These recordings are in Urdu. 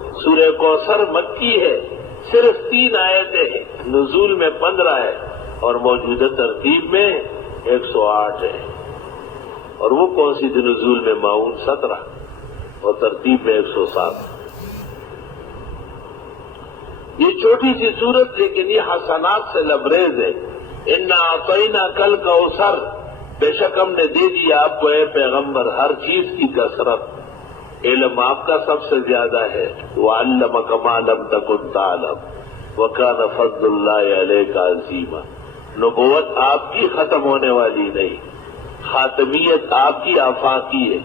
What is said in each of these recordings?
سورہ کوثر مکی ہے، صرف 3 آیتیں ہیں، نزول میں 15 ہے اور موجودہ ترتیب میں 108 ہے۔ اور وہ کون سی تھی؟ نزول میں معون 17 اور ترتیب میں 107۔ یہ چھوٹی سی صورت لیکن یہ حسنات سے لبریز ہے۔ انا اعطیناک الکوثر، بے شک ہم نے دے دیا آپ کو اے پیغمبر ہر چیز کی کثرت، علم آپ کا سب سے زیادہ ہے۔ وعلمک ما لم تکن تعلم وکان فضل اللہ علیک عظیما۔ نبوت آپ کی ختم ہونے والی نہیں، خاتمیت آپ کی آفاقی ہے۔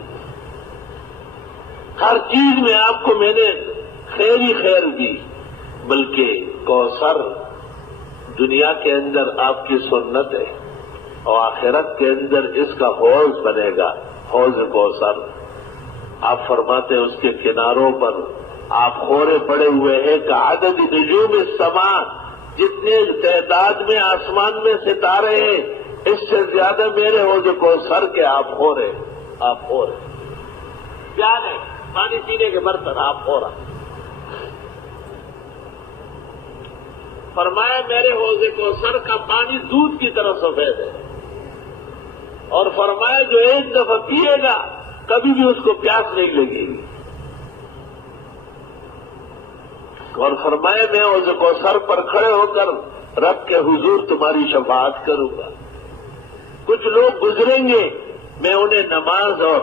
ہر چیز میں آپ کو میں نے خیر ہی خیر دی، بلکہ کوثر دنیا کے اندر آپ کی سنت ہے اور آخرت کے اندر اس کا حوض بنے گا، حوض کوثر۔ آپ فرماتے ہیں اس کے کناروں پر آپ خورے پڑے ہوئے ہیں کہ عدد نجوم السماء، جتنے تعداد میں آسمان میں ستارے ہیں اس سے زیادہ میرے حوض کوثر کے آپ خورے، آپ خورے پیالے پانی پینے کے برتن آپ خورا۔ فرمایا میرے حوض کوثر کا پانی دودھ کی طرح سفید ہے، اور فرمایا جو ایک دفعہ پیے گا کبھی بھی اس کو پیاس نہیں لگے گی، اور فرمایا میں حوض کوثر پر کھڑے ہو کر رب کے حضور تمہاری شفاعت کروں گا۔ کچھ لوگ گزریں گے میں انہیں نماز اور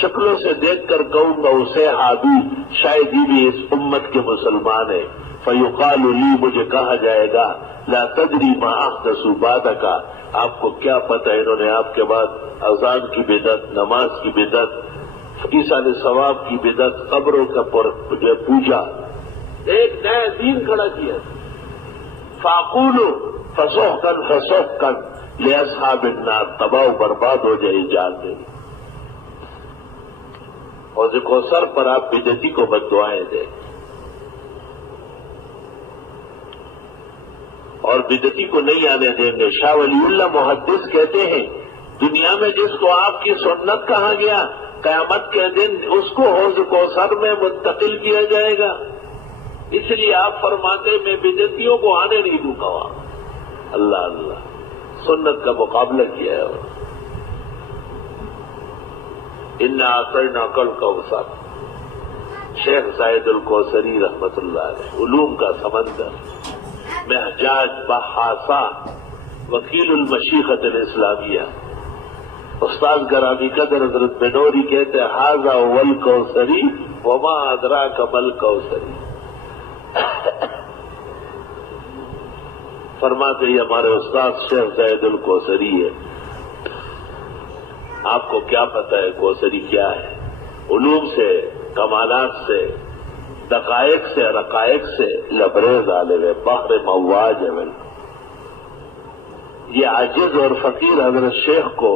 شکلوں سے دیکھ کر کہوں گا اسے حابی، شاید ہی بھی اس امت کے مسلمان ہیں۔ فیقال لی، مجھے کہا جائے گا لا تدری ما احدثوا بعدک، آپ کو کیا پتہ انہوں نے آپ کے بعد اذان کی بدعت، نماز کی بدعت، ایصال ثواب کی بدعت، قبروں کا پوجا، ایک نیا دین کھڑا کیا۔ فاقول فسحقا فسحقا لاصحاب النار، تباہ و برباد ہو جائے جان دے۔ حوض کوثر پر آپ بدعتی کو بددعائیں دیں، اور بدعتی کو نہیں آنے دیں گے۔ شاہ ولی اللہ محدث کہتے ہیں دنیا میں جس کو آپ کی سنت کہا گیا، قیامت کے دن اس کو حوض کوثر میں منتقل کیا جائے گا۔ اس لیے آپ فرماتے میں بدعتیوں کو آنے نہیں دوں گا وہاں۔ اللہ اللہ، سنت کا مقابلہ کیا ہے۔ انا اعطیناک الکوثر، شیخ زاہد الکوثری رحمت اللہ علیہ، علوم کا سمندر، محجاج بحاثہ، وکیل المشیخۃ الاسلامیہ، استاد گرامی قدر حضرت بنوری کہتے ہیں ھذا هو الکوثری وما ادراک ما الکوثری۔ فرماتے ہیں ہمارے استاد شیخ زاہد الکوثری ہے، آپ کو کیا پتہ ہے کوثری کیا ہے؟ علوم سے، کمالات سے، دقائق سے، رقائق سے لبریز عالم ہے، بحر مواج ہے۔ یہ عاجز اور فقیر حضرت شیخ کو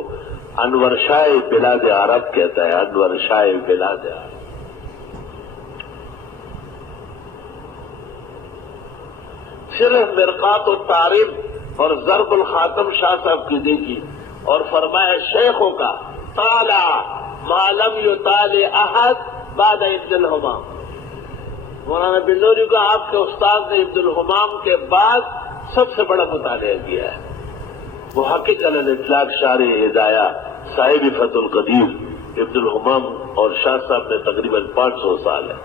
انور شاہ بلاد عرب کہتا ہے، انور شاہ بلاد عرب۔ صرف مرقات التعریف اور ضرب الخاتم شاہ صاحب کی دیکھی، اور فرمایا شیخوں کا طالع ما لم یطالع احد بعد ابن الحمام۔ مولانا بنوری کا آپ کے استاد نے ابن الحمام کے بعد سب سے بڑا مطالعہ کیا ہے۔ محقق علی الاطلاق شارح ہدایہ صاحب فتح القدیر ابن الحمام اور شاہ صاحب نے تقریباً 500 سال ہے۔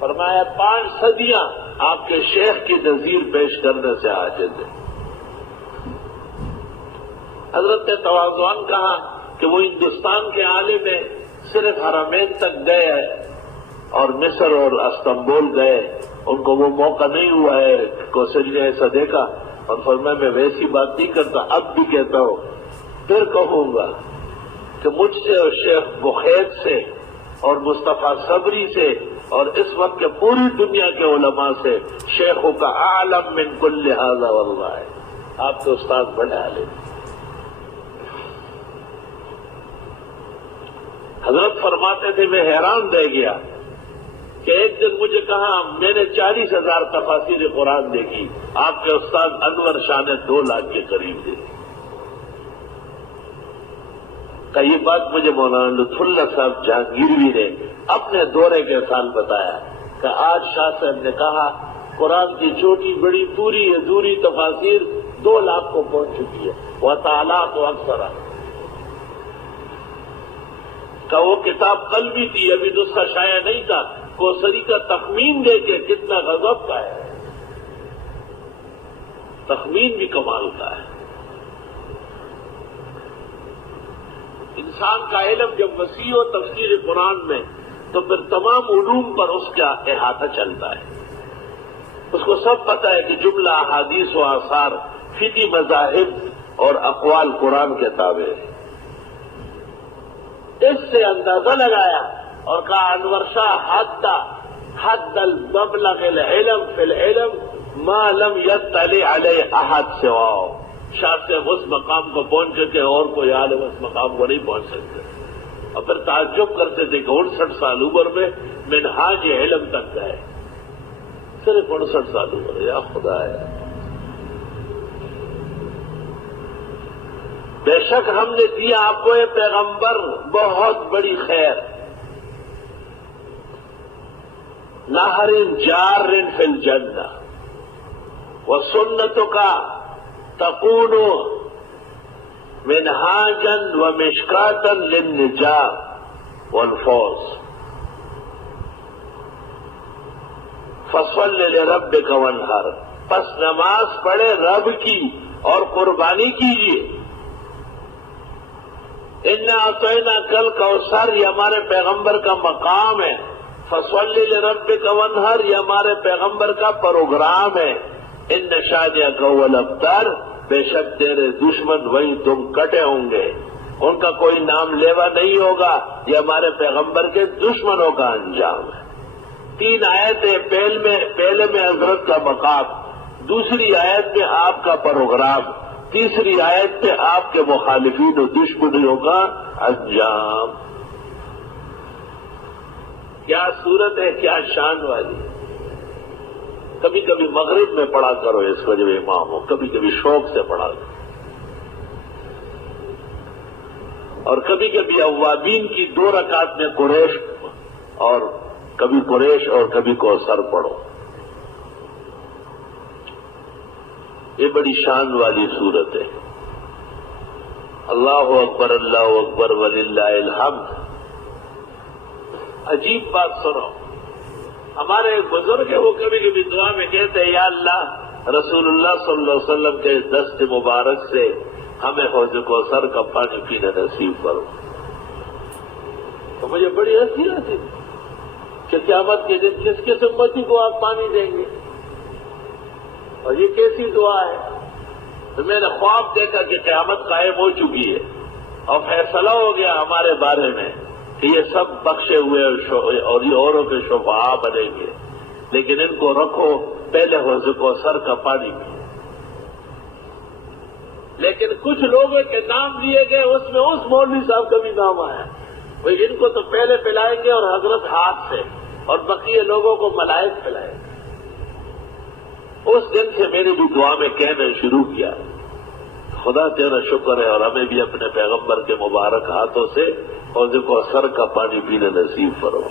فرمایا 5 صدیاں آپ کے شیخ کی نظیر پیش کرنے سے عاجز ہے۔ حضرت نے تواضعاً کہا کہ وہ ہندوستان کے عالم میں صرف حرمین تک گئے ہیں اور مصر اور استنبول گئے، ان کو وہ موقع نہیں ہوا ہے۔ کوثری نے ایسا دیکھا اور فرمایا میں ویسی بات نہیں کرتا، اب بھی کہتا ہوں، پھر کہوں گا کہ مجھ سے اور شیخ بخیت سے اور مصطفیٰ صبری سے اور اس وقت کے پوری دنیا کے علماء سے شیخوں کا عالم من کل لہذا واللہ ہے۔ آپ کے استاد بڑے عالم۔ حضرت فرماتے تھے میں حیران رہ گیا کہ ایک دن مجھے کہا میں نے 40,000 تفاسیر قرآن دیکھی، آپ کے استاد انور شاہ نے 2 لاکھ کے قریب دیکھی۔ کہ یہ بات مجھے مولانا لطف اللہ صاحب جہانگیروی نے اپنے دورے کے سال بتایا کہ آج شاہ صاحب نے کہا قرآن کی چھوٹی بڑی پوری ادھوری تفاسیر 2 لاکھ کو پہنچ چکی ہے، وہ تعالیٰ تو اکثر کا وہ کتاب کل بھی تھی، ابھی نسخہ شائع نہیں تھا، کوثری کا تخمین دے کے کتنا غضب کا ہے، تخمین بھی کمال کا ہے۔ انسان کا علم جب وسیع ہو تفسیر قرآن میں تو پھر تمام علوم پر اس کا احاطہ چلتا ہے، اس کو سب پتہ ہے کہ جملہ احادیث و آثار فقہی مذاہب اور اقوال قرآن کے تابع ہے۔ اس سے اندازہ لگایا اور کہا انور شاہ حد المبلغ العلم فی العلم ما لم یطلع علیہ احد سواہ، شاہ سے اس مقام کو پہنچ کے اور کوئی عالم اس مقام کو نہیں پہنچ سکتے، اور پھر تعجب کرتے تھے کہ 59 سال عمر میں منہاج علم تک گئے، صرف 59 سال عمر، یا خدا ہے۔ بے شک ہم نے دیا آپ کو یہ پیغمبر بہت بڑی خیر، نہر جار فی الجنہ وسنتک تکون منہاجا ومشکاتا للنجاة والفوز فصل لربک وانحر، پس نماز پڑھے رب کی اور قربانی کیجیے۔ انا اعطیناک الکوثر، یہ ہمارے پیغمبر کا مقام ہے، فصل لربک وانحر یہ ہمارے پیغمبر کا پروگرام ہے، ان شانئک هو الابتر، بے شک تیرے دشمن وہی تم کٹے ہوں گے، ان کا کوئی نام لیوا نہیں ہوگا، یہ ہمارے پیغمبر کے دشمنوں کا انجام ہے۔ 3 آیتیں، پہلے میں حضرت کا مقام، دوسری آیت میں آپ کا پروگرام، تیسری آیت میں آپ کے مخالفین و دشمنوں کا انجام۔ کیا صورت ہے، کیا شان والی۔ کبھی کبھی مغرب میں پڑھا کرو اس کو جب امام ہو، کبھی کبھی شوق سے پڑھا کرو، اور کبھی کبھی اوابین کی 2 رکعت میں قریش اور کبھی قریش اور کبھی کوثر پڑھو، یہ بڑی شان والی صورت ہے۔ اللہ اکبر وللہ الحمد۔ عجیب بات سنو، ہمارے ایک بزرگ ہے، وہ کبھی کبھی دعا میں کہتے ہیں یا اللہ رسول اللہ صلی اللہ علیہ وسلم کے دست مبارک سے ہمیں حوض کوثر کا پانی پینا نصیب کرو۔ تو مجھے بڑی ہنسی آتی کہ قیامت کے دن کس کس امتی کو آپ پانی دیں گے، اور یہ کیسی دعا ہے۔ تو میں نے خواب دیکھا کہ قیامت قائم ہو چکی ہے اور فیصلہ ہو گیا ہمارے بارے میں کہ یہ سب بخشے ہوئے اور یہ اوروں کے شفعاء بنیں گے، لیکن ان کو رکھو پہلے حوض کوثر کا پانی پی۔ لیکن کچھ لوگوں کے نام لیے گئے، اس میں اس مولوی صاحب کا بھی نام آیا، بھائی ان کو تو پہلے پلائیں گے اور حضرت ہاتھ سے، اور بقیہ لوگوں کو ملائک پلائیں گے۔ اس دن سے میری بھی دعا میں کہنا شروع کیا، خدا تیرا شکر ہے اور ہمیں بھی اپنے پیغمبر کے مبارک ہاتھوں سے حوض کوثر کا پانی پینا نصیب فرما۔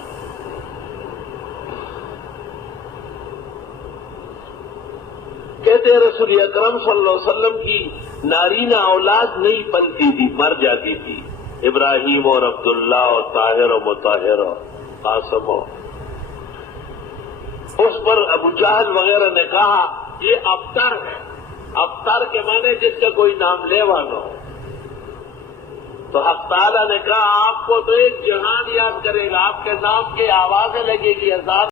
کہتے ہیں رسول اکرم صلی اللہ علیہ وسلم کی نارینہ اولاد نہیں پلتی تھی، مر جاتی تھی، ابراہیم اور عبداللہ اور طاہر و مطہر اور قاسم۔ اس پر ابو جہل وغیرہ نے کہا یہ ابتر ہے، ابتر کے معنی جس کا کوئی نام لیوا نہ ہو۔ تو حق تعالیٰ نے کہا آپ کو تو ایک جہان یاد کرے گا، آپ کے نام کی آوازیں لگے گی، ہزار